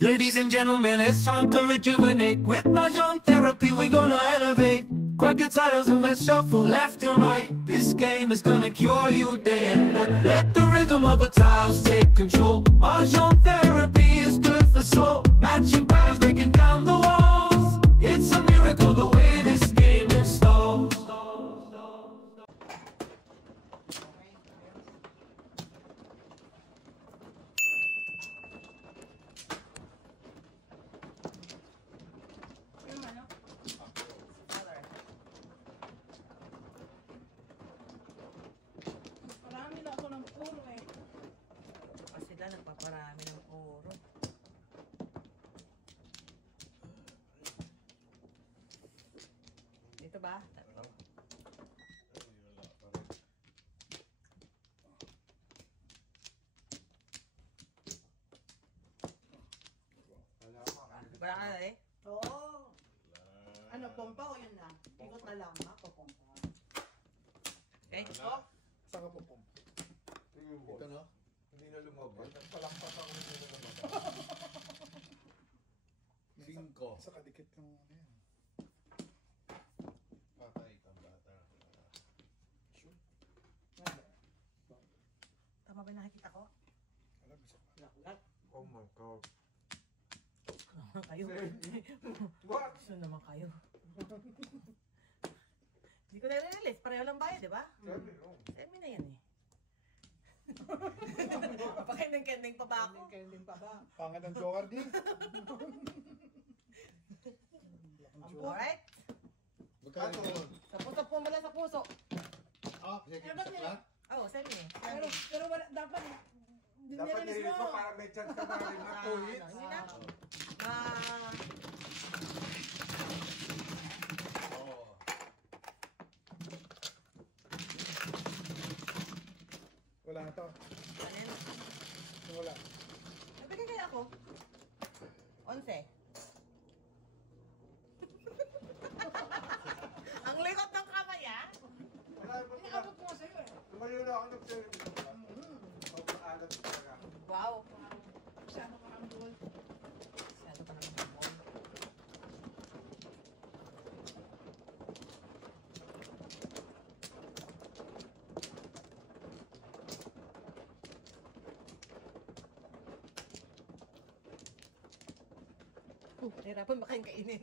Ladies and gentlemen, it's time to rejuvenate. With Mahjong therapy, we're gonna elevate. Grab your titles and let's shuffle left and right. This game is gonna cure you day and night. Let the rhythm of the tiles take control. Mahjong therapy is good for soul. Matching patterns, breaking down the walls. It's a miracle the way this game installs. Marami na ako ng puro eh. Kasi sila nagpaparami ng oro. Dito ba? Wala ka na eh? Oo. Ano, pompa o yun lang? Ikot na lang ha, pompa. Okay? Oh, Saan ka pupump? Ito no? Hindi na lumabas. Palakpas ako hindi na lumabas. 5. Sa kadikit ng ano yan. Patay kang bata. Sure. Tama ba yung nakikita ko? Alam, isa pa. lakulat. Oh my God. Kayo. What? Gusto naman kayo. Hindi ko na-release. Pareho lang bayad, di ba? Sabi, oh. Semi na yan eh. Papakending-kending pa ba ako? Kending pa ba? Pangat ng joker din. Alright. Magkano yun? Sa puso po mula sa puso. Ah, sige, Pero ba't isa nila- pa? Oh, semi eh. Pero wala, dapat Dapat dinirelease nilip mo. mo para may chance ka na rin na 2 hits. Hindi na. Oo. Wala na to. Alin? Wala. Nabigay kaya ako? 11. Ang likot ng kamay ah. Wala yung pati Inaabot ko nga sa'yo eh. Tumayo na ako nag-television. Sobrang alat talaga. Wow. Masyado ka ang gold. Masyado pa naman ang ball. Hirapan ba kayong kainin?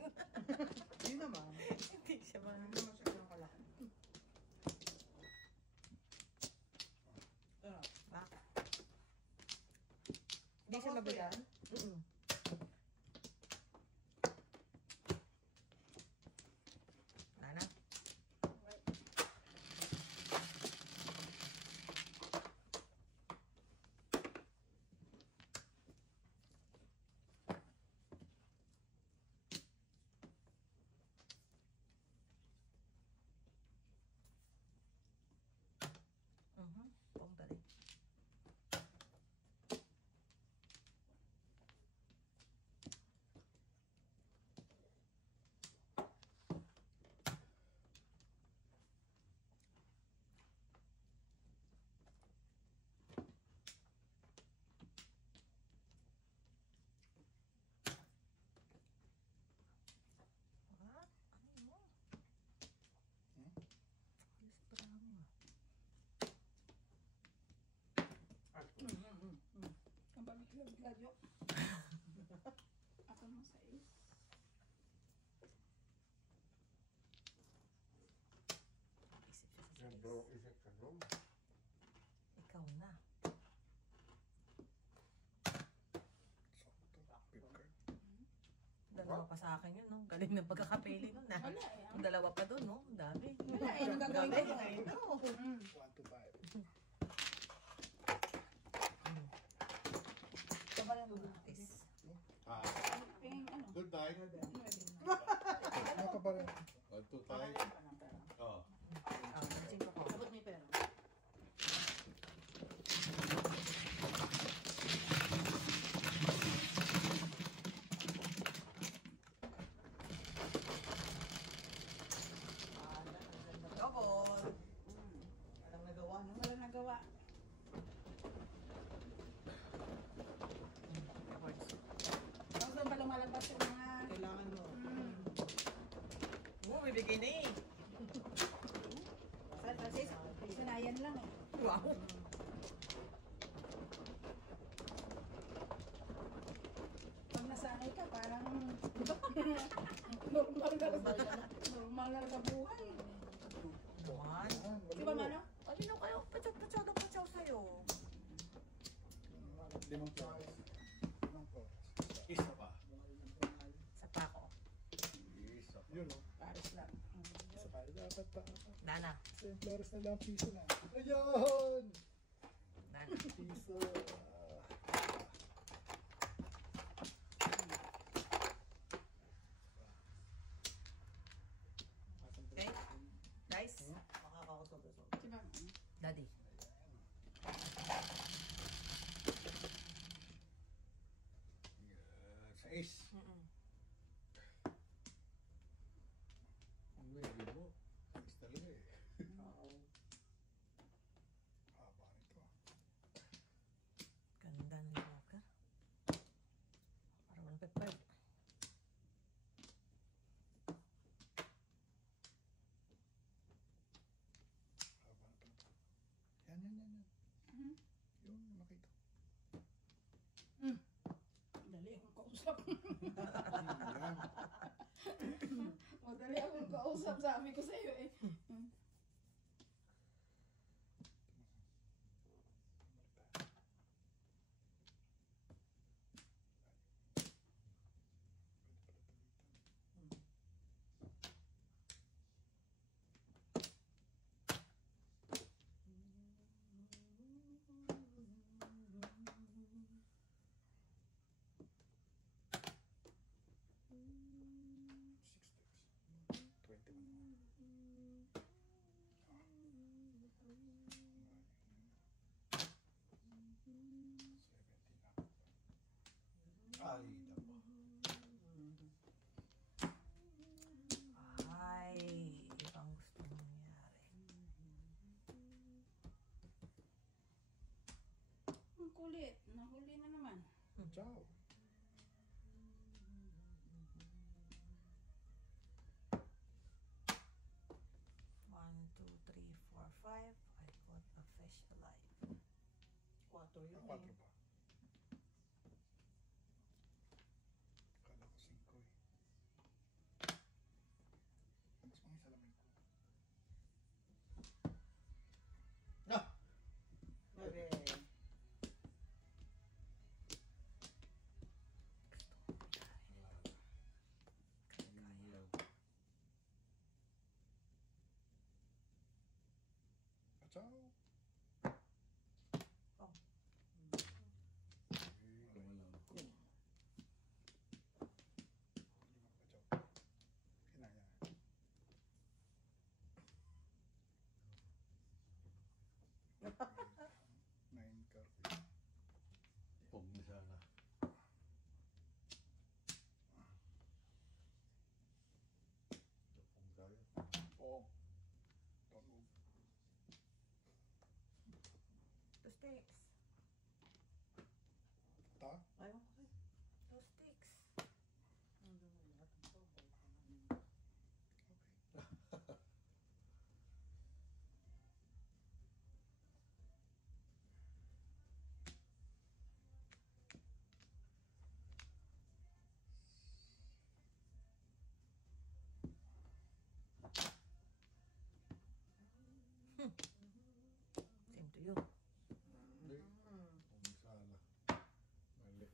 Hindi naman. Hindi siya ba? Hindi naman siya ng kalaki. Baka. Hindi siya mabilan? Ano? Bongga rin. What? Ano mo? Alis pa lang mo. Ang pamiglag-gladyo. Ako mo sa is. Isip siya sa Yan face. bro, isip ka bro. Ikaw na. Pip card. Dalawa pa sa akin yun, no? Galing ng pagkakapili nun, na. Wala eh. Ang dalawa pa doon, no? Ang dami. Wala eh. Ang gagawin ko Gabi. eh. Oo. 1 to 5. Ito ba lang mga Is. Ah, ano? good night. Pwede. Ano ka ba rin? 1 to 5. Oh. Ah, sino ko? Sabot may pera. Double. Walang nagawa, no? Wala nagawa. Awards. Wow. Pag nasanay ka, parang normal na sa buhay. Naman. Di ba, Mano? Ano kayo? Patsaw na patsaw sa'yo. Limang flores. Isa pa. Sa pako. Isa pa. Yun o. Paris lang. Isa pa. Dapat pa. Nana. Yung flores na lang, piso na. Ayun! Nana. Piso. Okay? Dice? Makakakotobos. Di ba? Daddy. Sa ace. Ang wili mo. Ace talaga eh. Haba nito. Ganda ng poker. Para 155. Haba na pala. Yan. Yung nakita. Dali akong kausap. Yan. Madali akong kausap, sabi ko sa'yo eh. Ay, nako. Ay, ibang gusto mangyari. Ang kulit. Nahuli na naman. Ciao. One, two, three, four, five. I got a fish alive. 4 yun Ang 4 eh. ba? Akala ko 5 eh. Mas mga salamin ko. Ah! Bebe. Ciao. Oh. Nine card. Pog na sana. Pog tayo. Oo. Don't move. 2 sticks. Ta? Ayaw ko rin. 2 sticks. Same to you. Hindi. Pog na sana. Mali.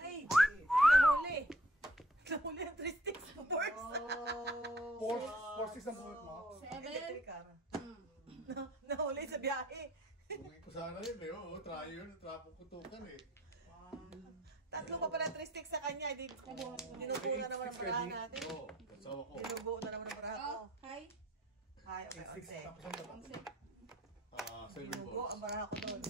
Ay! Nahuli! Nahuli ang 3 sticks po, Borgs. Four six ang buhat mo. 7. Nahuli sa biyahe. Pugin ko sana yun eh. Oo, try yun. Trapong kutukan eh. Tatlo pa pala 3 sticks sa kanya. Dinubuo na naman ang parahan natin. Oo, kasawa ko. Dinubuo na naman ang parahan ko. Oh, hi. Hi, okay, Six onse. tapos ang dalawa. Onse. Seven Dinubuo ang balls. parahan ko doon.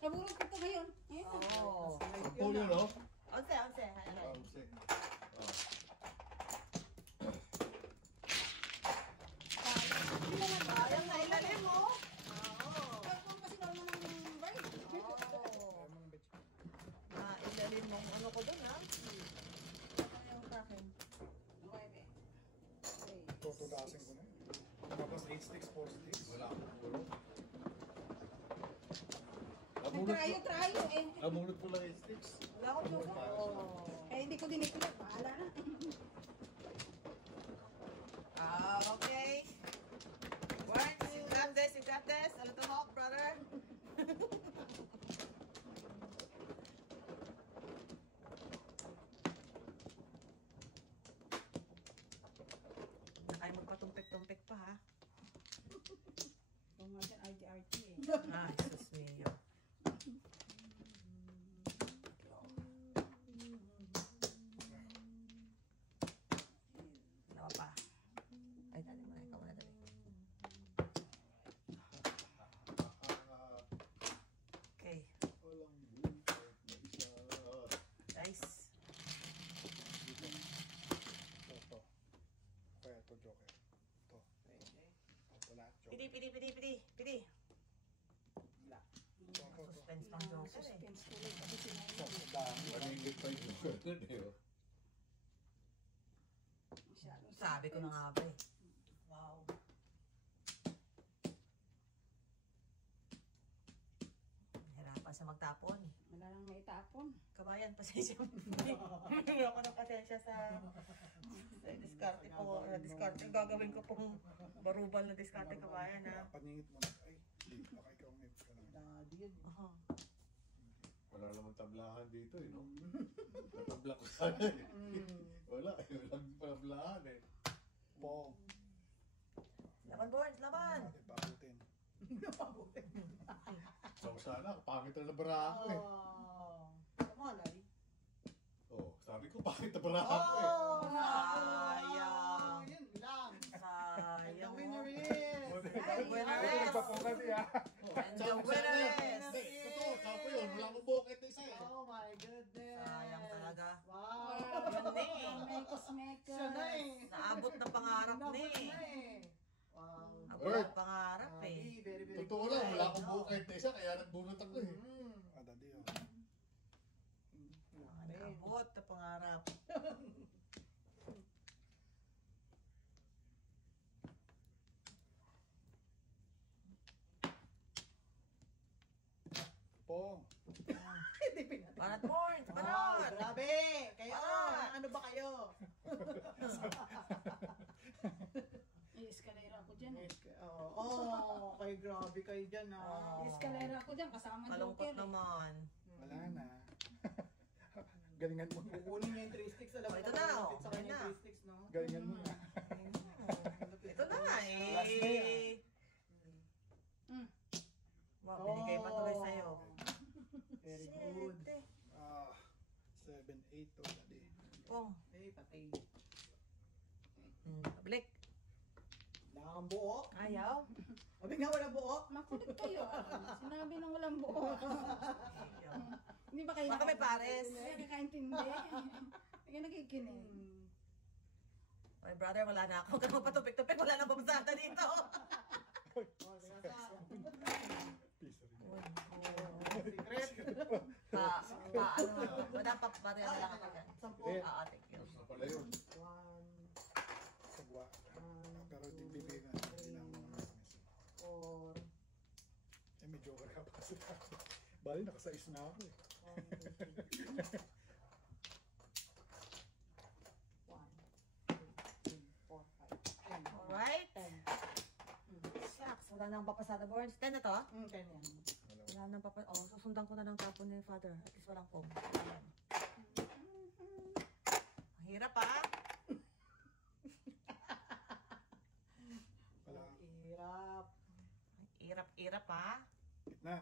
Nabulog ko ito ngayon. Ayan. Oo. Ang pulo, no? Onse, onse. Hi, hi. Six. Sayang na ilalim mo. Huwag kasi naman ng bird. Oo. Ilalim mo ang ano ko doon, ha? Ayaw sa akin. Okay. Tutudasin ko na yun. Tapos 8 sticks, 4 sticks. Wala akong pulo. Trayo eh. Namunod ko lang yung sticks. Wala akong joker. Eh, hindi ko diniklat. Bahala na. Okay. Words, you got this, you got this. A little help, brother. Ay, magpatumpik-tumpik pa, ha? Kung nga siya RT eh. Ah, Jesus mio. Dalawa pa. Ay, dali mo na. Ikaw muna, dali. Okay. Walang buhay na isa. Nice. Ito. Kaya ito, Joker. Ito. Ito lahat, Joker. Pidi. Suspense pang joker, eh. Suspense tuloy kasi sinabi. Ito, dami. Manigit pa yung joker na yun. Masyadong Sabi ko na nga ba, eh. Wow. Hirapan sa magtapon. Wala nang naitapon. Kabayan, pasensya mo. Hindi ako ng pasensya sa diskarte po. Diskarte. Gagawin ko pong barubal na diskarte, kabayan, ha. Paningit mo na. Ay, hindi. Baka ikaw ngit ka lang. Daddy yun. Aha. Wala namang tablahan dito eh, no? Natabla ko sana eh. Wala eh, walang tablahan eh. Pong. Laban, Borns, laban! Natin pabutin. So sana, pangit na nabara ako eh. Come on, Larry. Oh, sabi ko, pangit na bara ako eh. Sayang. Yun lang. Sayang. Winner is... The winner is... Nagpapungan niya. And the winner is... Totoo, sabi yun, wala akong bukit na isa eh. Oh my goodness. Sayang talaga. Wow. Yun na eh. Mekos. Siya na eh. Naabot na pangarap na Nabot eh. na eh. Wow. Abot na pangarap eh. Very, very Totoo lang, wala akong bukit na isa, kaya nagbunot ako eh. Ah, daddy, oh. Abot na pangarap. Pong. Banat Borns, Wow, banat! grabe! Kayo, ano ba kayo? May eskalera ako dyan eh. Okay, grabe kayo dyan ha. May eskalera ako dyan kasama Malungkot Joker eh. naman. Wala na. Galingan mo na. Kukunin niya yung 3 sticks. Alam Oh, mo ito na, na, oh. sa kanya Ito na. yung 3 sticks, no? Galingan mo na. Ito na nga Last na eh. Wow, binigay pa tuloy sa'yo. Very good. Ah, 7-8 to, daddy. Pong. Eh, patay. Balik. Nakakang buo. Ayaw. Sabi nga wala buo. Makulit kayo. Sinabi nang walang buo. Hindi ba kayo Baka may pares. Hindi nakaintindi. Hindi ka nakikinig. My brother, wala na ako. Huwag kang patupik-tupik. Wala na babasada dito. Secret. Ano na. Wala pa pareha na lang ako dyan. Aatik yun. Ano pala yun? 1, Sagwa. Pero di bibigyan. Hindi lang mga business. 4, Eh, may joker ka pa sa tayo. Bali, nakasais na ako eh. 1, 2, 3, 4, 5, 10. Alright. 10. Shucks. Wala nang papasada boards. 10 na to. Kaya yan. Wala nang papasada. Oh, susundan ko na ng tapon ni father. At least walang pong. Ang hirap ah. Wala. Hirap. Hirap ah. Gitna.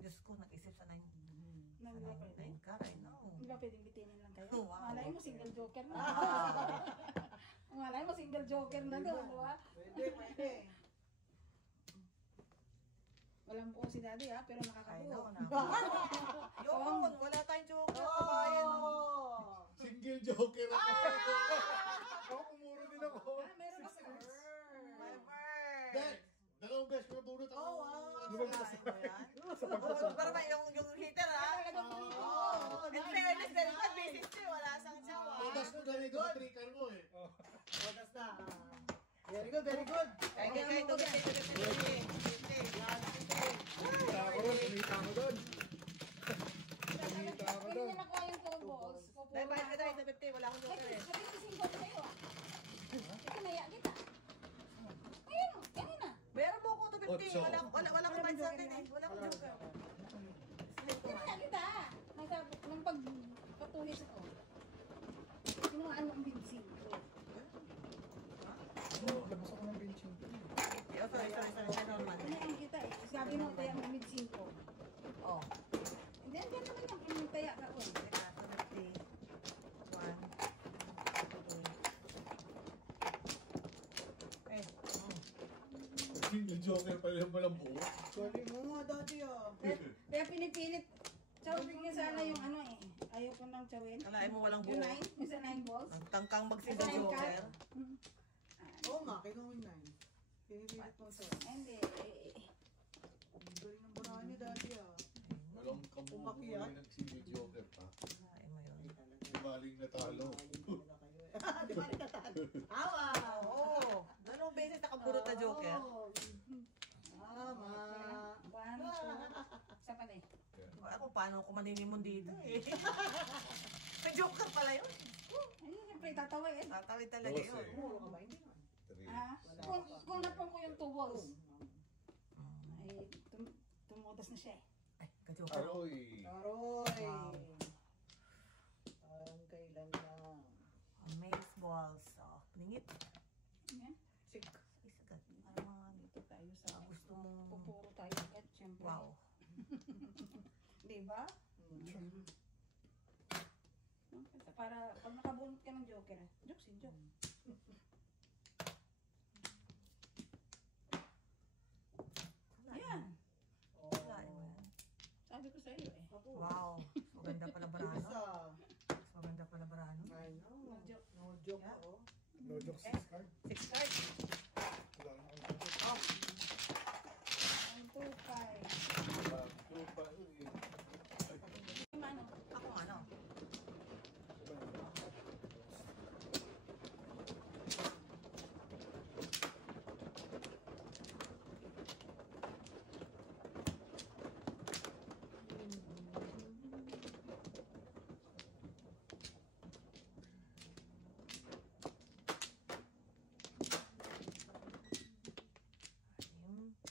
Diyos ko, nag-isip sa 9. Hindi ba pwede? 9 car, I know. Hindi ba pwedeng bitinin lang kayo? Wow. Malay mo single joker na. Malay mo single joker na doon, di ba? Pwede, pwede. Walang buo si daddy ha, pero I know nakakabuo. na. Yun, wala tayong joker. Kabayan. Oh! Single joker ako. Ako, pumuro din ako. Ah, meron ka pa. My bird. Dad, dalawang beses ko nabunot ako. Oh, wow. Ano ba Saan mo yan? Oh, para ba yung hitter ha? In fairness, dahil sa business ko, wala sang jowa. Todas mo galing ko sa trigger mo eh. Oras na. Very good, very good. Okay, tugit. Kumita ako ron, kumita ako doon. 50, wala akong joker eh. Sabi ko single kayo ah. Ikinaya kita. Ayun, kanina. Bayaran mo ako 250. Otso. Wala ko bayad sa akin eh. Wala akong joker. Ikinaya kita. Nung pagpatulis ako. Sinuhaan mo ang binsing ko. Labas ako ng benching. Sorry, normal. Ikinaya kita eh. Sabi mo kaya mo binsing ko. Oh. Hindi, hindi naman yung pinagtaya ka ko. Teka, 250. 1, 2, 3. Eh, Yung joker pala yung walang buo. Sorry mo nga, daddy ah. Kaya pinipilit. Chawin niya sana yung ano eh. Ayaw ko nang chawin. kalahin mo walang Yung buo. 9, yung sa 9 balls. Ang tangkang Sa magsingle 9 joker. card. Oo nga, kaya gawin 9. Pinipilit mo sa. Hindi. Ang galing ng burahan ni daddy ah. Walang kamubo Umakyat. na nag-single joker pa. Kalahin mo yun. Di baling natalo. Di ba nagtatalo? Awa! Oo. Anong beses nakaburot na joker? Tama. 1, 2, isa pa eh. Ako, paano ko maninimon dito eh. May joker pala yun. Ay, siyempre tatawa eh. Tatawid talaga yun. 12. Puro ka ba? Hindi nga. 3. Ah, kung napong ko yung 2 balls, ay tumutas na siya eh. Ay, ka-joker. Aroy. Aroy! Wow. Parang kailan lang. Amaze balls. Oh, ningit. Yan. Sik. Ay, sagat. Ano mga Dito tayo sa gusto mong... pupuro tayo at siyempre. Wow. Diba? Para pag nakabunot ka ng joker, joke si joke. Yan. Kalahin mo yan. Sabi ko sa iyo eh. Ako. Wow. Maganda pala barano. Isa. Maganda pala barano. I know. No joke. No joke Yeah. ako. No jokes this card. 6 cards. Wala na akong joke. Oh, 1, 2, 5. Yung pa yun eh. Ano? ako ano.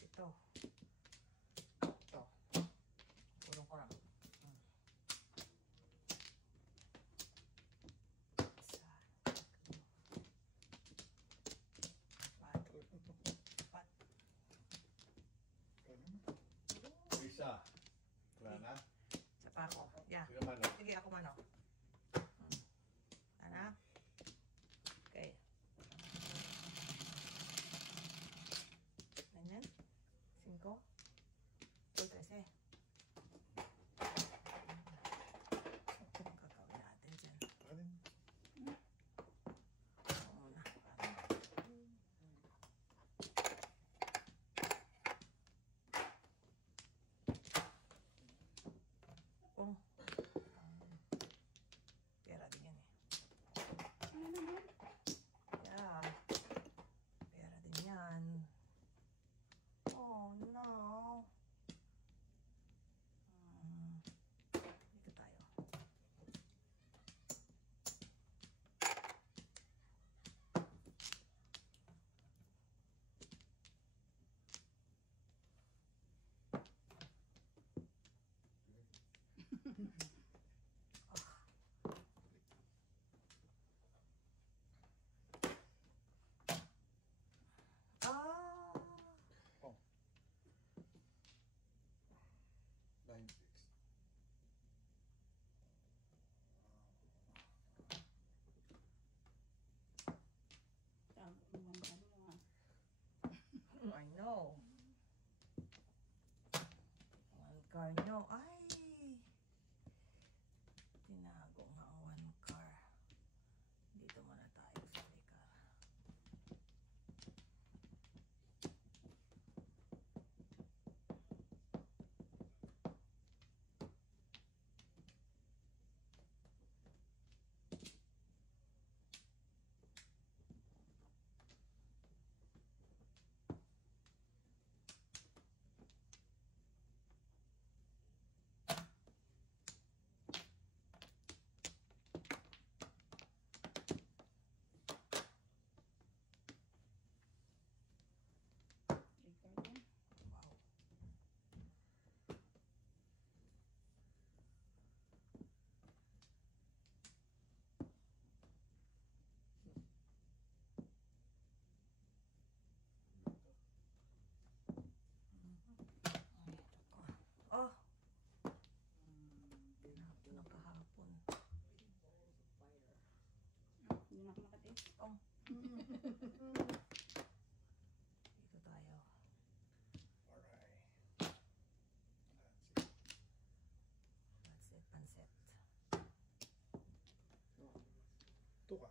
Ito. Ito. na ako nakatiis. Oh. Dito tayo. Alright. That's it, pansit. Ito ka.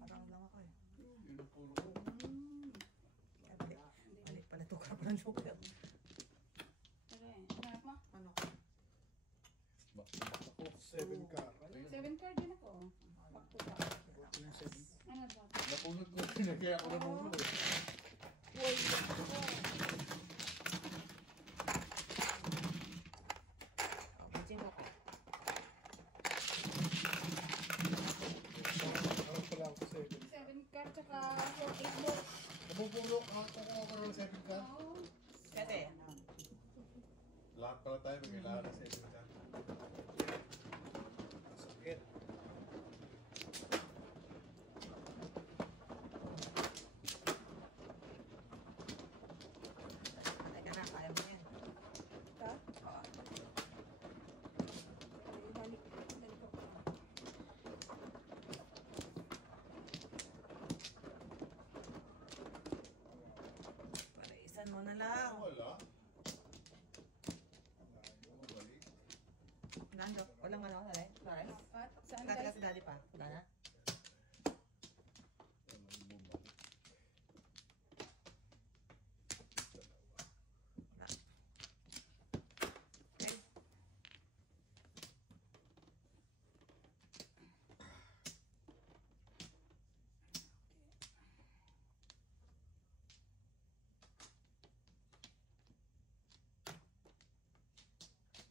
Parang lang ako eh. Yun ang puro ko. Balik pala ito ka pala ng joker. Pero eh, hanap mo? Ano? Ako, 7 car. Ayun. 7 card din ako. Back to back. Buti yung 7. Ano ba? Napulot ko. Kaya ako namulot eh. Oh, bitchin mo ko. Parang pala ako 7. 7 card tsaka 48 book. Namupulot ako ako ng 7 car. Oo. Kasi, Lahat pala tayo may kailangan ng 7 car. Masakit. patay ka na, kaya mo yan. Ha? Oo. Balik ako. Paraisan mo na lang. Wala. Balik. Nando, walang ano, sorry. Sorry. At saan Kati guys? kasi daddy pa. Wala na? Walang bumalik. Wala. Okay.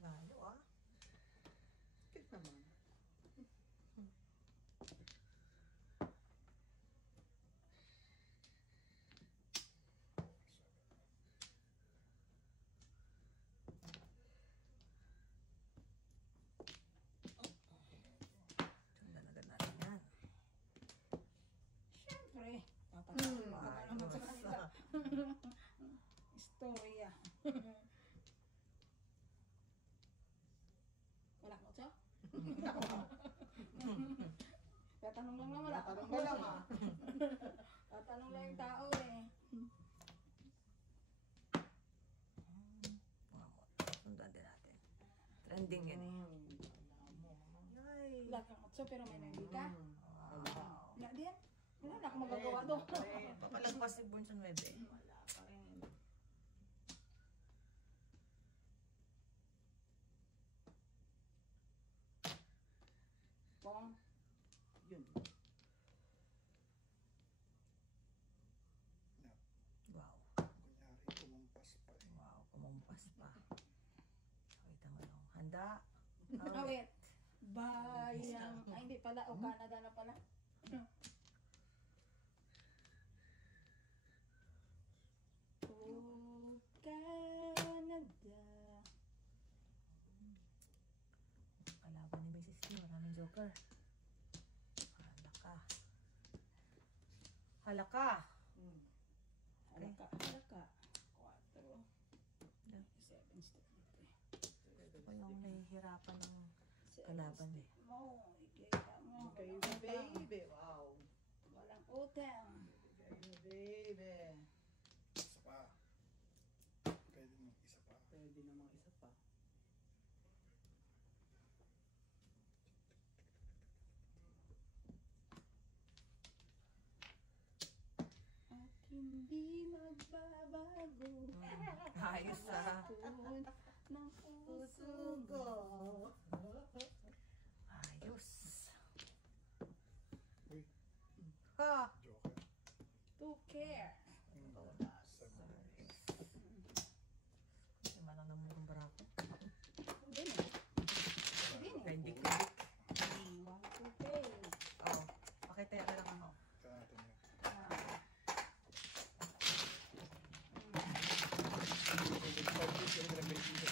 Layo ah. Cute naman. Sundan agad natin yan. Siyempre. Tatanong ko na naman sa kanila. Istorya. Wala mo siya? Tatanong lang naman. Tatanong ka lang ah. Tatanong lang yung tao eh. Mga mo. Sundan din natin. Trending yan eh. Yay. Wala kang otso pero may nandi ka. Wow. Wala din. Wala na akong magagawa doon. Papalagpas si Bunson Webe. Wala pa rin. Pong. Yun. Wow. Kunyari, kumampas pa eh. Wow, kumampas pa. Wait ang ano. Handa? Awit. Bayang. Ay, hindi pala. O, Canada na pala. O, Canada. Kalaban ni Mrs. Lee. Maraming joker. Halaka. Halaka. Halaka, halaka. 4. Ilan? 7 step. Ako yung nahihirapan ng kalaban eh. Mo, ikita mo. Baby, baby. Wow. Walang utang. Baby, baby. Isa pa. Pwede mo isa pa. Pwede namang isa pa. At hindi magbabago. Ayos ah. Tuhod ng puso ko. Ayos. Uy, Ha! joker. To care. Kasi manang namurong barako. Din eh. Din eh. Kendik-kendik. Want to pay. Oo. Pakitaya na lang ako. Ito natin yun. Ah. Pwede 5 days, pwede na may dito.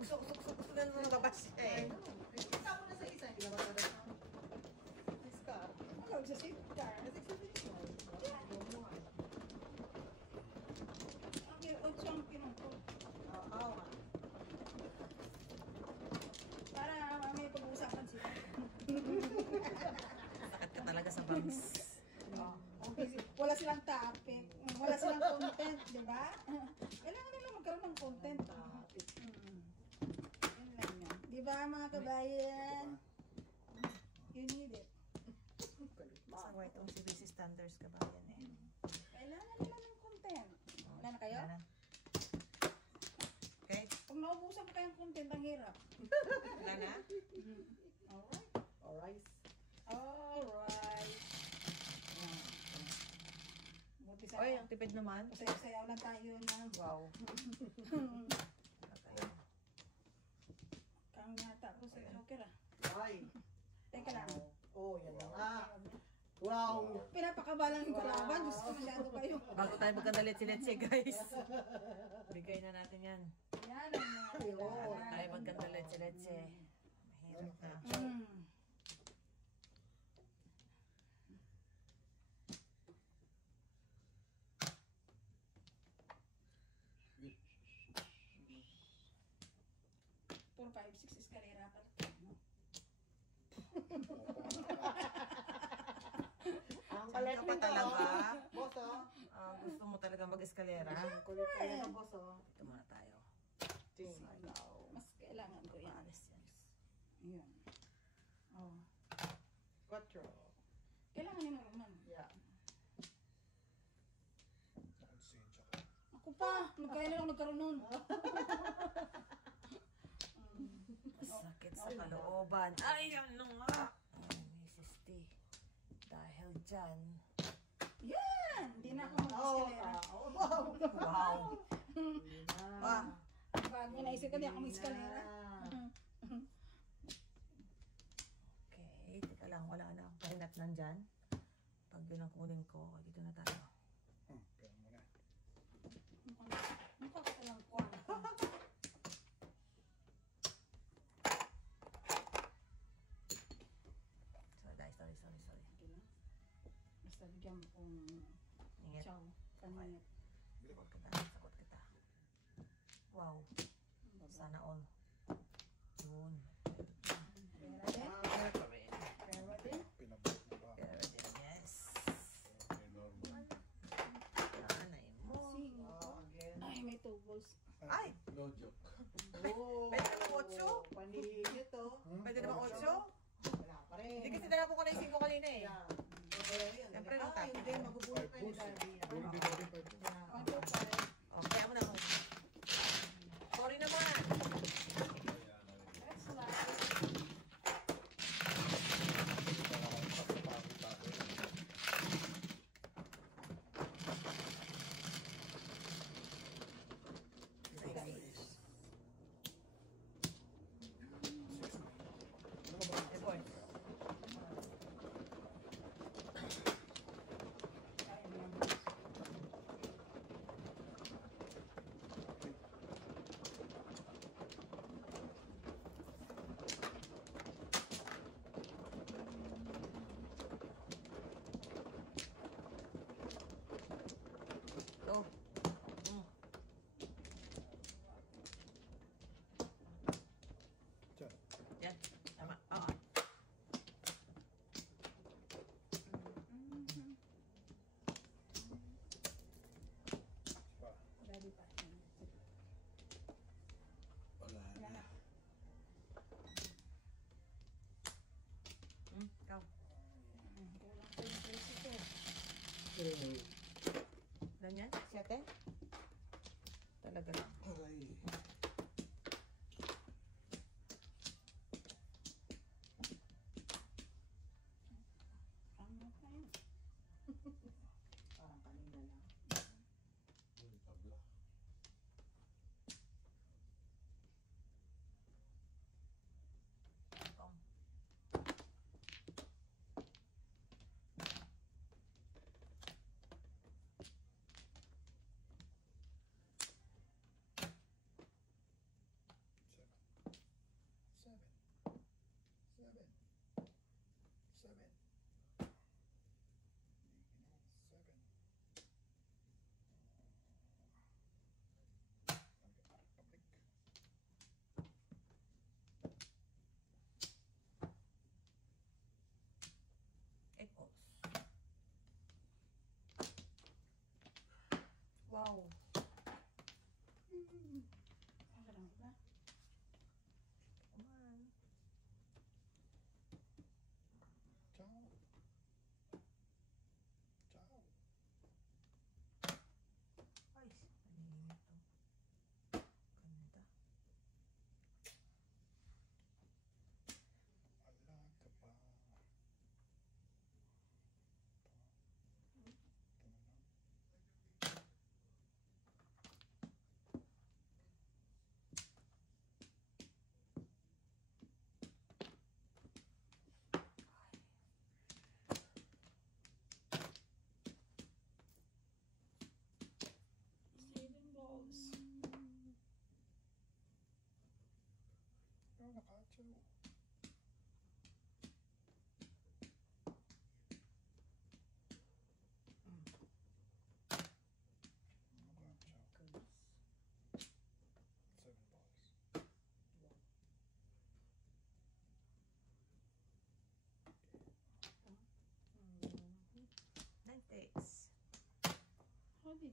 Gusto na nung nababas siya eh. Kita mo na sa isa, hindi naman talaga. Discard. Ano, sa safe car. Ang champion ko. Oo. Para may pag-uusapan sila. Sakit ka talaga sa bangs. Okay, wala silang topic, wala silang content, di ba? Kailangan nila magkaroon ng content. Yun lang yan. Di ba mga kabayan? You need it. Sawa itong si BC Standards kabayan eh. Kailangan nila ng content. Wala na kayo? Wala na. Okay? Pag naubusan ko kayong content, ang hirap. Wala na? Alright. Alright. Alright. Buti sa Oy, ang tipid naman. sayaw lang tayo na. Wow. Kang yata ako sa Joker ah. Ay. Teka lang. Oh, yan na nga. Wow. Pinapakabalang yung kalaban. Diyos ko, masyado kayo. Bago tayo magkandalitsi-litsi guys. Bigay na natin yan. Yan ang mga Bago kailangan. tayo magkandalitsi-litsi. Mahirap na. Four, five, six escalera pala. Ang Saan kulit ka pa nito. talaga? Boss, oh. Gusto mo talaga mag-eskalera? Ang kulit pa yan, boss, oh. Ito muna tayo. Mas kailangan ko yan. Paalis yan. Yun. Oh. Quattro. Kailangan niya marunong. Yeah. Konsensya ka. Ako pa, nagkailan ako nagkaroon nun. Sakit sa kalooban. Ay, ano nga? Ay, Mrs. T. Dahil dyan. Yan! Hindi na ako Oh, mag-escalera. wow. Wow. Ah, Bago naisip ko, di ako mag-escalera. okay. Teka lang, wala na akong parinat nandyan. Pag yun ang kunin ko, dito na tayo. Kaya mo na. Mukha ko talang kwan. Sorry. Basta bigyan mo kong Ingat. chow. Paningat. Sakot kita. Wow. Sana all. Yun. Pera din? Pera din? Pinabot mo ba? Pero din, yes. Okay, normal. Nanay mo. Cinco. Again. Ay, may two balls. Ay! No joke. Oh. Pwede naman otso? Panigit, oh. Pwede naman 8? Wala pa rin. Hindi kasi tinapon ko na yung 5 kanina eh. Yeah. Okay, yun. Siyempre, nung Ah, hindi. Magubulot na ni Daddy. Puro di ba rin pa ito? Yeah. One, two, five. Oh, kaya mo na ako. Sorry naman. That's nice. Eh, boy. Kaya mo yan. Ito. Mm. Diyan. Yan. Tama. Oo. Pa. Daddy pa. Wala na. Ikaw. Kulang pa yung presyo ko. Ganyan? Siyete? Talaga lang. Aray. Angat na yun. Parang kanina lang. Yung tabla. Itong.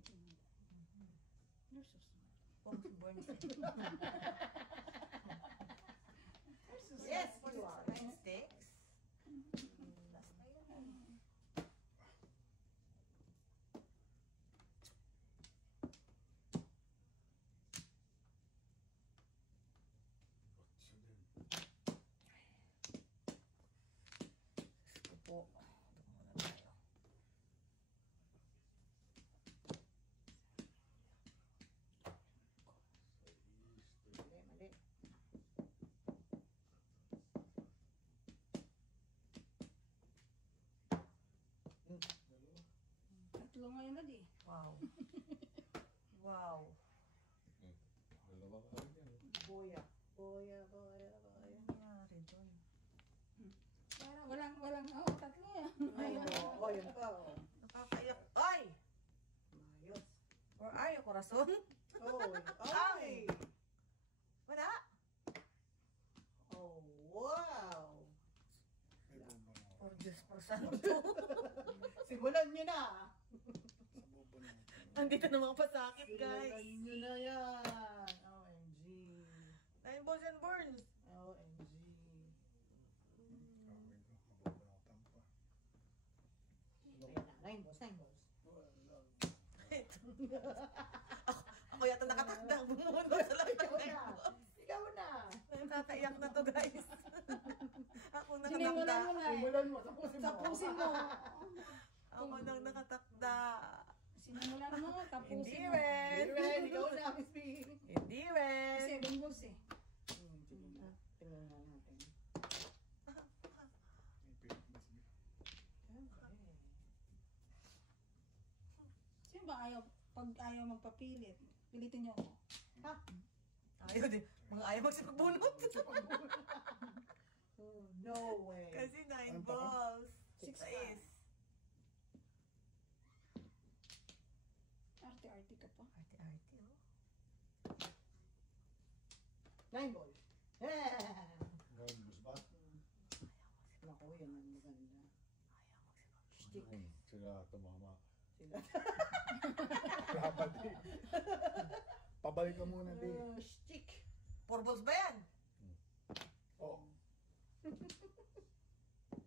tinda. You're so smart. Born You're so Yes, smart. you are. 9 sticks. Last na yun. Otso din. Gusto po. Ito muna tayo. Mali, mali. Dalawa. Tatlo ngayon na di. Wow. Wow. Dalawa ka rin yan. Boya. Boya. Ano nangyari doon? Parang walang, tatlo yan. Yun pa. Nakakaiyak. Ay! Mayos. Where are you, corazon? Ay! Wala. Oh, wow! May bomba na ako. Oh, Diyos po santo. Simulan nyo na! Sa bomba na ako. Andito na mga pasakit, Simulan guys. nyo na yan! OMG! 9 balls and burns. OMG! Kawin ko. Mabomba na ako tampa. Ayan na, 9 balls, 9 balls. Wala. Ako yata nakatakda. Bumunod sa lahat ng Ikaw na! 9 balls. Ikaw na! Nakakaiyak na to, guys. Ako Sinimulan mo nakatakda. na eh. Simulan mo, tapusin mo. Tapusin mo. Ako nang nakatakda. Sinimulan mo, tapusin Hindi mo. rin. Ren, ikaw na, Miss B. Hindi rin. 7 balls eh. Sige na, tingnan na natin. May pink mas B. Sino ba pag ayaw magpapilit? Pilitin niyo ako. Ayaw din. Mga ayaw magsipagbunot. Oh, no way. Kasi 9 Ano pa? balls. 6 6. Arte-arte ka pa. Arte-arte, oh. 9 balls. Yeah! Ngayon, bus ba? Naku, yan ang maganda. Ayaw magsipagbunot. Stick. Sila tumama. Sila. Dapat eh. Pabalik ka muna, di. Stick. 4 balls ba yan? Oh.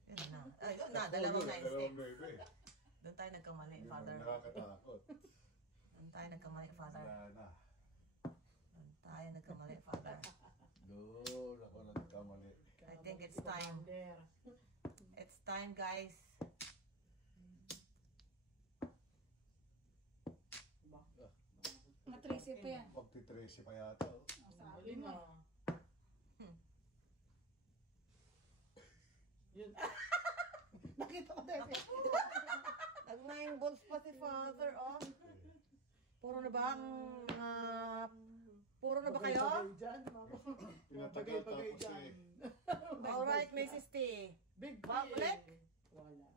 Yun na. Ay, yun na. Dalawang 9 Dalawang sticks. bebe. Doon tayo nagkamali, Yun ang Father. nakakatakot. Doon tayo nagkamali, Father. Wala na. Doon tayo nagkamali, Father. Doon ako nagkamali. I think it's time. Commander. It's time, guys. Ba? Mga 13 pa yan. Magti-13 pa yata. Oh. Ang sabi mo. Yun. Nakita ko din. Nag 9 balls pa si Father, oh. Puro na ba ang... puro na ba kayo? Bagay dyan, mama. Pinatagal Bagay tapos dyan. eh. Alright, Mrs. T. Big Wow, deal. ulit? Wala.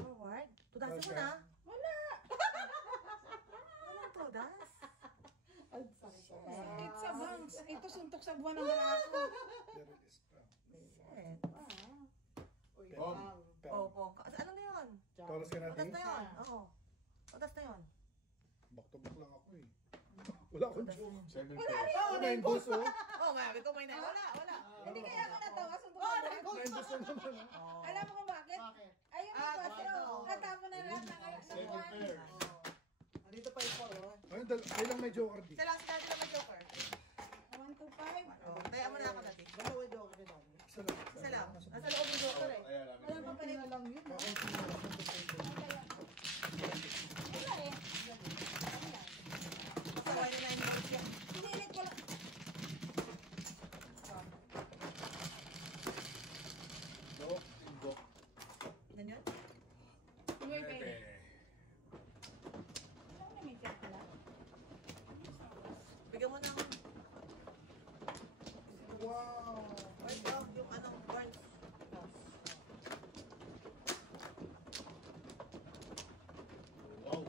Alright. Tudasin mo na. Wala. Walang tudas. Ang sakit. Sakit sa bangs. Ito suntok sa buwan ng malako. There it is. Shit. Uy, Pom. ang Oh, oh. Ano na yun? Toros ka na, Tudas di? na yun. Oo. Tudas na yun. Back to back lang ako eh. Wala akong joke. 7 Wala pairs. rin. Oh, 9 balls oh. Oh, mabi ko may na. Wala. Hindi kaya ako natawa. Suntok sa buwan. 9 balls na naman ah. Alam mo kung bakit? Bakit? Ayun Ah, ang kasi wow. natapon na lahat ng 7 buwan. pairs. Andito pa yung paro. Ayun, kailang may joker di. Isa lang, sinabi naman joker. 1, 2, 5. Oh, taya mo na ako natin. Dalawa yung joker ni Dami. Isa lang. Isa lang. Nasa loob yung joker eh. Ayan namin. Wala pang palit. na lang yun. ah. Wala eh. Masaway na 9 balls yan. Hindi, ulit wala. Dok, indok. Ilan yun? Tuloy pa Pepe. eh. Alam mo na may check pala. Bigyan mo ng Wow. white dog yung anong burns. Wow.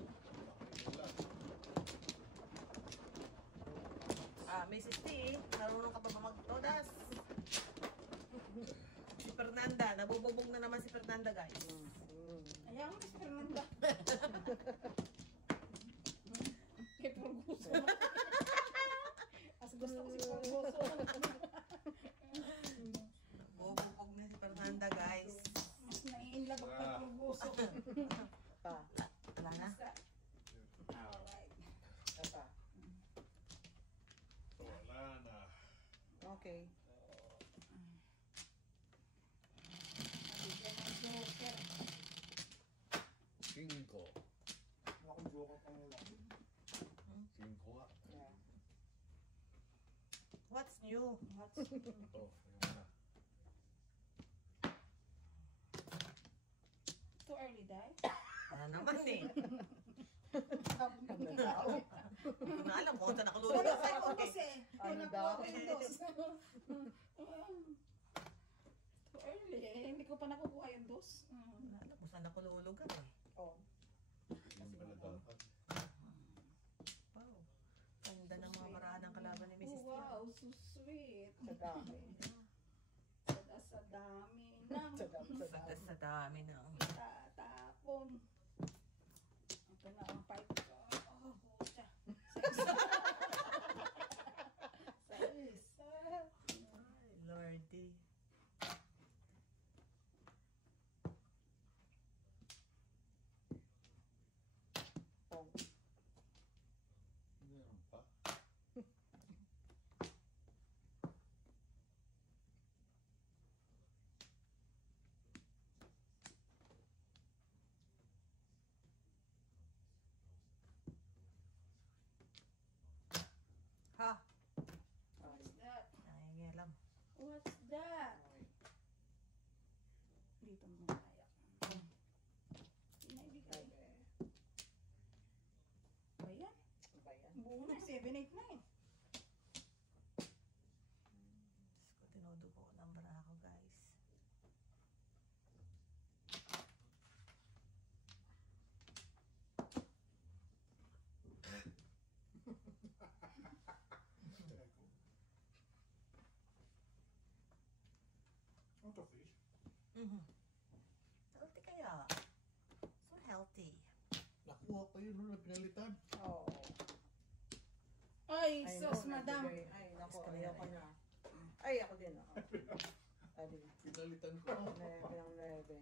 Mrs. T, marunong ka pa ba magtodas? Si Fernanda, nabubugbog na naman si Fernanda, guys. Ayaw mo, Mr. Fernanda. pulbuso. As gusto ko si pulbuso. Bubog na si Fernanda, guys. Mas nai-inlove ako kay pulbuso. Pa. Wala na? Alright. Pa. Wala na. Okay. Bigyan ng joker. 5. Akong joke ang nila. 5 nga. Yeah. What's new? What's Ito, yung na. too early, Day? Ano naman eh. Ano daw? Hindi ko na alam kung saan nakalulog Wala sa sa ako eh. kasi. Ano Wala daw? po yung dos. Too early eh. Hindi ko pa nakukuha yung dos. Wala alam kung saan nakalulog eh. Oh. Yung baladahan. Wow. Ganda ng mga paraan ng kalaban ni Mrs. Oh, wow, so sweet. Sa dami. Sa dami ng Sa dami. Sa dami na. tatapon. Ito na ang pipe ko. Oh, pucha. Sais. Ay, Lordy. Oh. Meron pa. Ha? What's that? Nangingilam. What's that? Dito mo kaya. Pinaibigay. Ba yan? Ba yan? Buo na, 7, 8 na eh. Diyos ko, tinudugo ko ng bara ko, guys. Ano to, fish? Healthy kaya. So healthy. Nakuha pa yun, no? Pinalitan. Oh. Ay, Ay, sos, no, madam. nagbigay. Ay, naku, Yes, ayoko kaya. na. Ay, ako din. Ako. Ay, Pinalitan ko. pinang 9.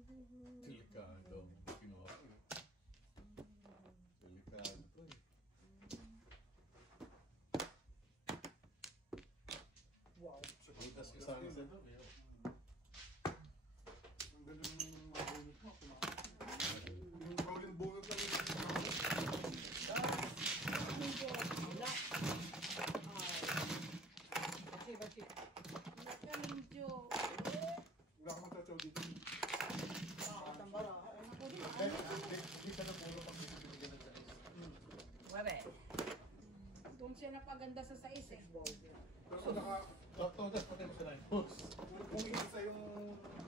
Delikado. Kinuha ko. Delikado ko eh. Wow. Butas ka sana sa doon eh. Ang ganda ng mga bunot mo. Yung rolling bunot lang yung Wala. Ay. Bachi. Nakalinjo. wala kang magtatsaw dito. Katambara. Ay, naku, di. Hindi ka na puro pag binibigyan ng tanis. Webe. Doon siya napaganda sa sais eh. Balls. Pero kung Todas patay mo sa nine balls. kung isa yung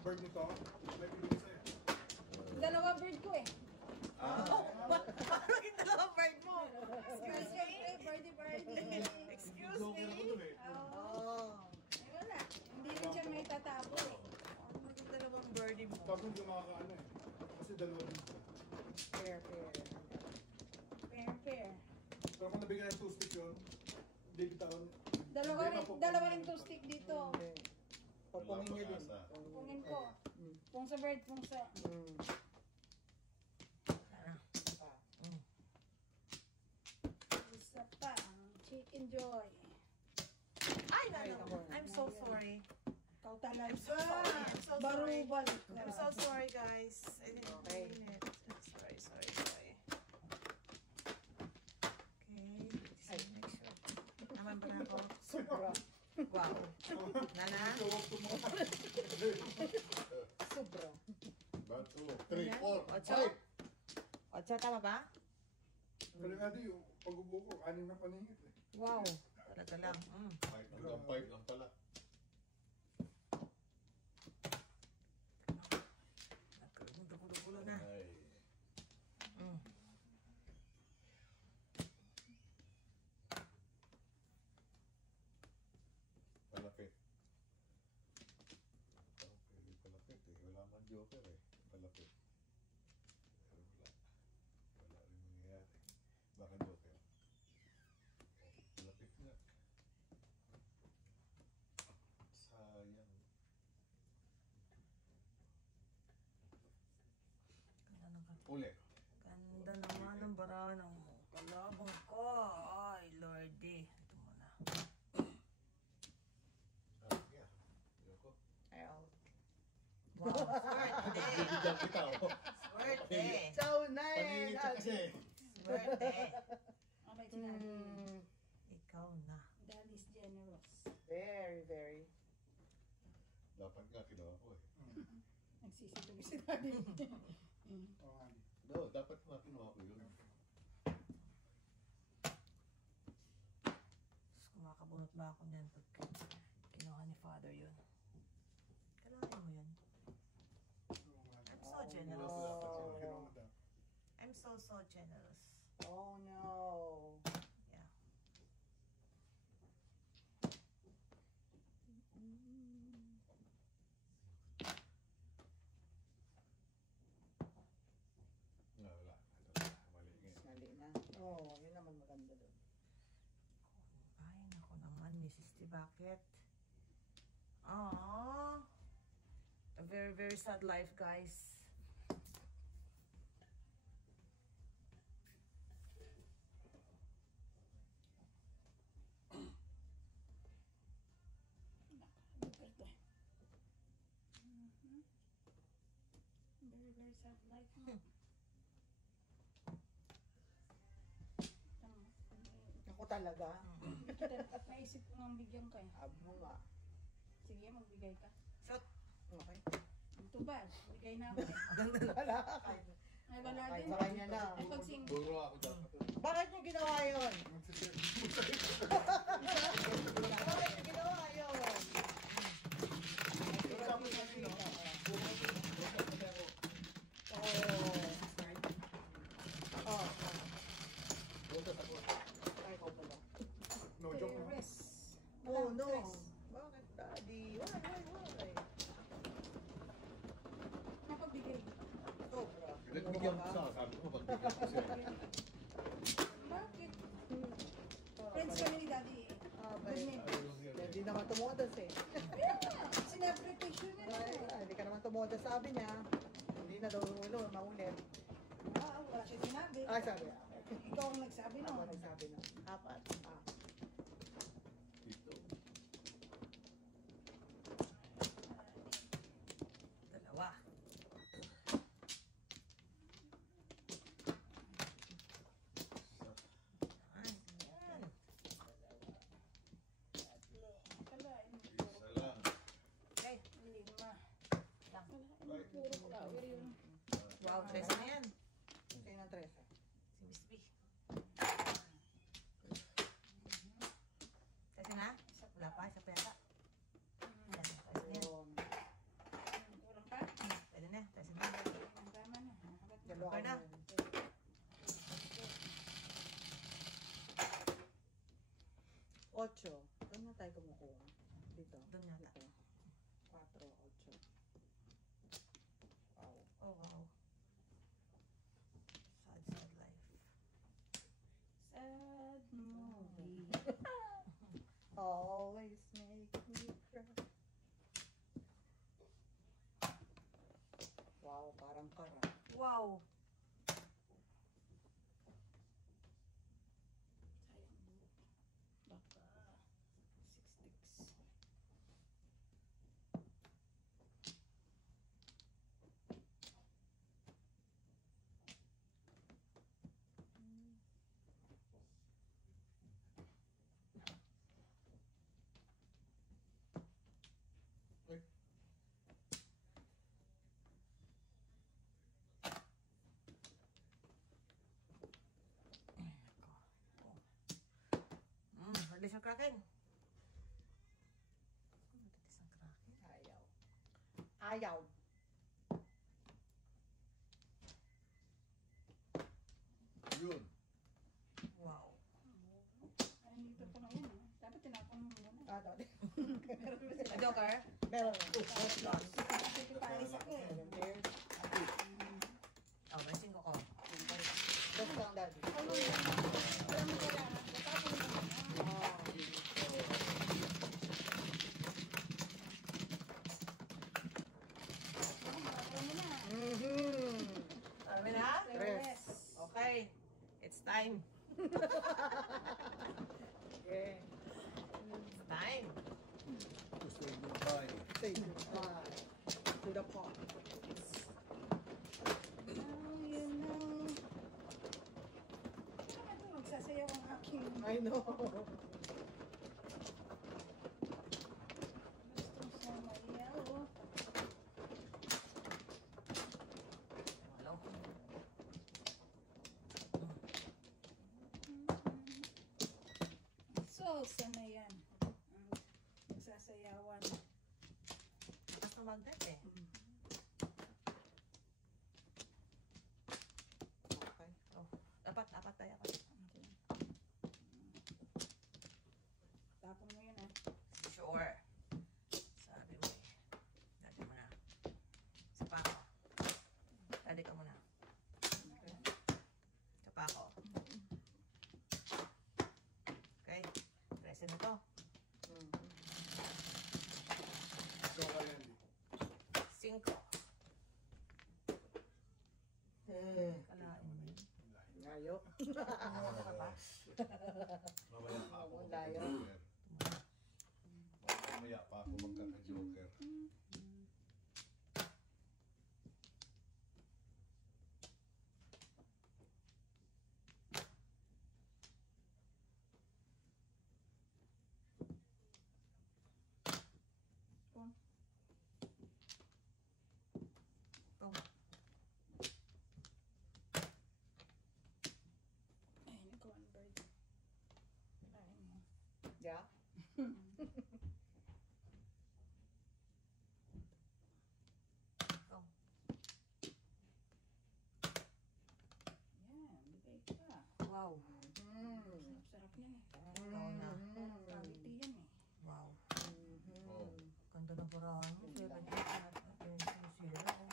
bird nito, may pinili sa'yo. Dalawa bird ko eh. Parang yung dalawang bird mo. Excuse me. Birdie. Excuse Joker ko me. dun eh. Oh. Ay, wala. Hindi rin siya may tatabo eh. Parang yung dalawang birdie mo. Tapos hindi makakaano eh. Kasi dalawa din. Fair. Fair. Pero kung nabigyan ng 2 stick yun, hindi bitawan. Dalawa rin two stick dito. Hindi. Pupungin niya din. Pungin ko. Pung sa bird, pung sa... Isa pa. Chicken Joy. Ay, no. I'm so sorry. Ikaw talaga. I'm so sorry. I'm so sorry. Barubal. I'm so sorry, guys. I didn't Okay. mean it. I'm sorry. Okay. Just make sure. Naman ba na ako? Sobra. Wow. Nana? Sobra. 1, 2, 3, 4, Ocho? 5. Ocho, tama ba? Pero nga di, yung pag-ubo ko, 6 na paningit eh. Wow. Talaga lang. Hanggang 5 lang pala. Nagkagulo na. Ay. Malapit. Uli. Ganda naman ng barahan ng kalabang ko. Ay, Lordy. Ito muna. Yeah. Ayoko. Ayaw. Wow, swerte. Bibigyan kita, oh. Swerte. So nice! Paningin ka kasi. Swerte. Okay, sinabi. Ikaw na. Dad is generous. Very, very. Dapat nga kinuha ko eh. Nagsisituloy si daddy. No, dapat nga kinuha ko yun. Tapos kumakabunot ba ako niyan pag kinuha ni Father yun? Kailangan mo yun. I'm so generous. I'm so generous. Oh no. Yeah. Wala. Ito, mali nga. Mali na. Oh, yun naman maganda doon. Ay, naku naman, Mrs. Tibaket. Aww. A very, very sad life, guys. Ito. Very, very sad life. Ako talaga. Naisip ko nang bigyan ka eh. Abo nga. Sige, magbigay ka. Shot. Okay. Ito ba? Bigay na ako eh. Wala. Ay, wala Kahit din. sa kanya na. Ay, pag sing... Puro ako dapat. Bakit niyo ginawa yun? Bakit niyo ginawa yun? Oh. Ay, ikaw pala. No, joke lang. Tres. Oh, Walang no. tres. Bakit, daddy? Why? Napagbigay. Sobra. Nagbigyan ko sa sabi ko, magbigyan ko siya. Bakit? Friends kami ni daddy eh. Good name. Hindi naman tumodas eh. Kaya nga, sinappretation niya na eh. Hindi ka naman tumodas, sabi niya. Hindi na daw maulit. Wala siya sinabi. Ay, sabi. Ikaw ang nagsabi Ako nun. nagsabi na. Apat. Dito. Dalawa. Ayan. Akalain mo. Isa lang. Okay. Lima. Lang. Puro flower yun. Wow, tres na yan. Sino ang 13? Si Miss B. Kasi na? Wala pa, isa pa yata. Ayan, tres na yan. Yun. Kulang pa? Pwede na, tres na. Ang tama na. Dalawa Okay na. yun. 8. Doon na tayo kumukuha. Dito. Doon yata. Dito. 4, 8. Wow. Oh, wow. Sad, sad life. Sad movie. Always make me cry. Wow, parang kara. Wow. Baka 6 sticks. Matitis ang kraken. Matitis ang kraken. Ayaw. Ayaw. Yun. Wow. Ay, dito pa na yun. Dapat tinapon mo muna. Dati. A joker? Meron. Kasi paris ako eh. Oh, may 5 ko. Basta lang, daddy. Ano yun? Wala mo kailangan. Natapon mo muna. Wala mo na. Mhm. Sabi na? time. Yeah. It's time. To say goodbye. Say goodbye to the pot. Yun na. Ano magsasayaw ang aking I know. gustong sumayaw. Hello. Salsa na yan. Ang magsasayawan. Basta magnet eh. Okay. Oh, apat tayo. Tapon mo yun ah. Sure. Sabi mo eh. Dali mo na. Sa pako. Dali ka muna. Sa pako. Okay. Press na to. So, Randy. 5. Kalain mo yun. Ngayo. Ano ka pa? Mamaya pa ako Ang layo. magkaka-joker. Mamaya pa ako magkaka-joker. Oh. Ay, nag-convert. Ay, mo. Yeah. Oh. Yan, bigay ka. Wow. Sarap yan eh. Ikaw na. Quality yan eh. Wow. Oh. Ganda ng parahan mo. 7, 8, 9, 10, 0.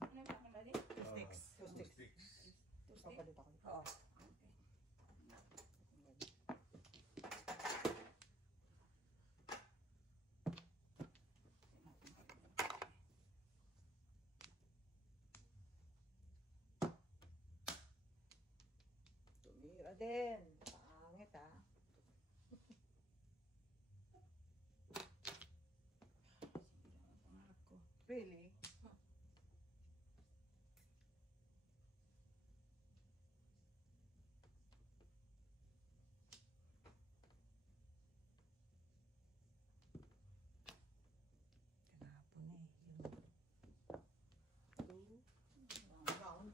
Ano yung pakalali? 2 sticks. Two sticks. Two stick? Papalit ako. Oo. Tumira din. Pangit ah. Pangarap ko. Really? Kahapon eh. Round.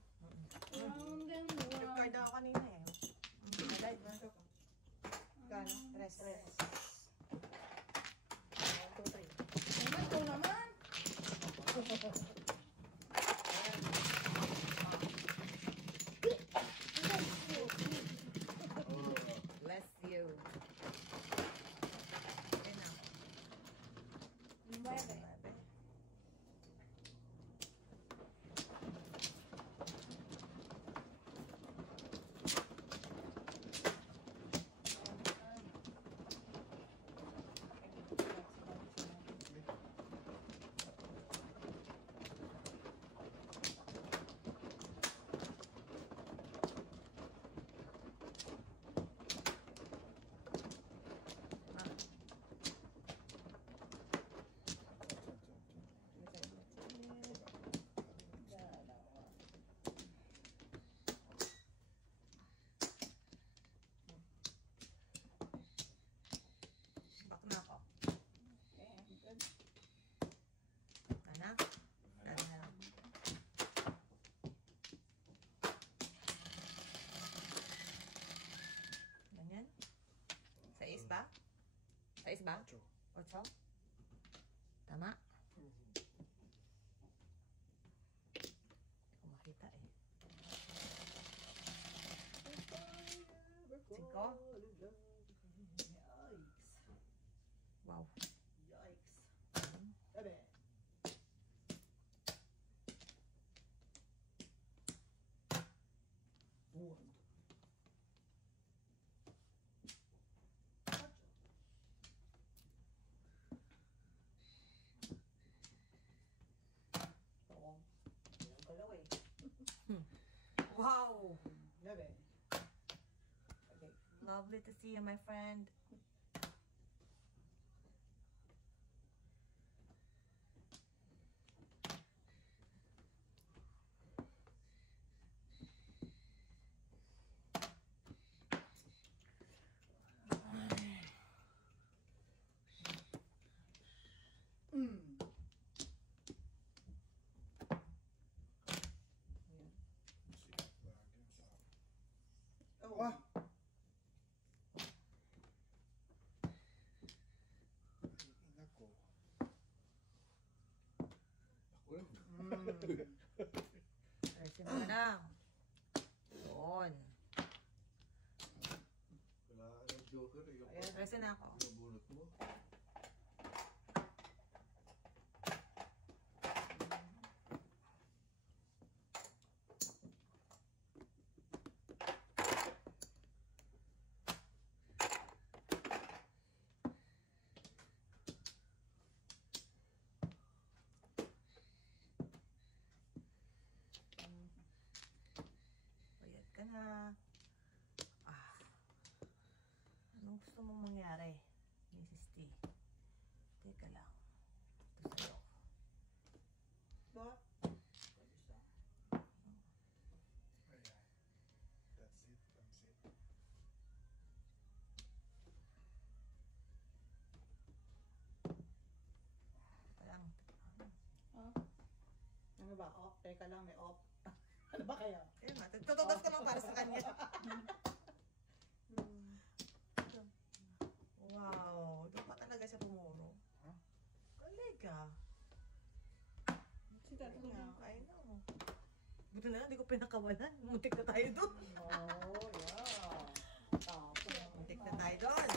Round and Yung card round. ako kanina eh. Live na. Gano? Tres. Tres. 1, 2, 3. Naman, ikaw naman. Bless you. Enough. Nueve. Back na ako. Okay, good. Ana? Ana. Ganyan? 6 ba? 6 ba? 8? Tama? Hindi ko makita eh. 5? Yikes. Wow. Yikes. Sabi. One. Wow! Gabi. Okay. Lovely to see you, my friend. Mm. Oh. Ah! Ina ko. Ako rin. Resin mo na. Doon. Wala ka ng joker eh. Yung Ayan. Resin na ako. bunot mo. Bayad ka na. Ah. Anong gusto mong mangyari, Mrs. T? Teka lang. Ito sa'yo. Ba? Ayan. That's it. That's it. Teka lang. Ah. Ano ba? Off? Teka lang, may off. Ano ba kaya? Eh, tutugas ko lang para sa kanya. Wow. Doon pa talaga siya pumuro. Huh? Galing ah. Si Tato nga. I know. Buti na lang, hindi ko pinakawalan. Muntik na tayo doon. Oh, yeah. Tapos. Muntik na tayo doon.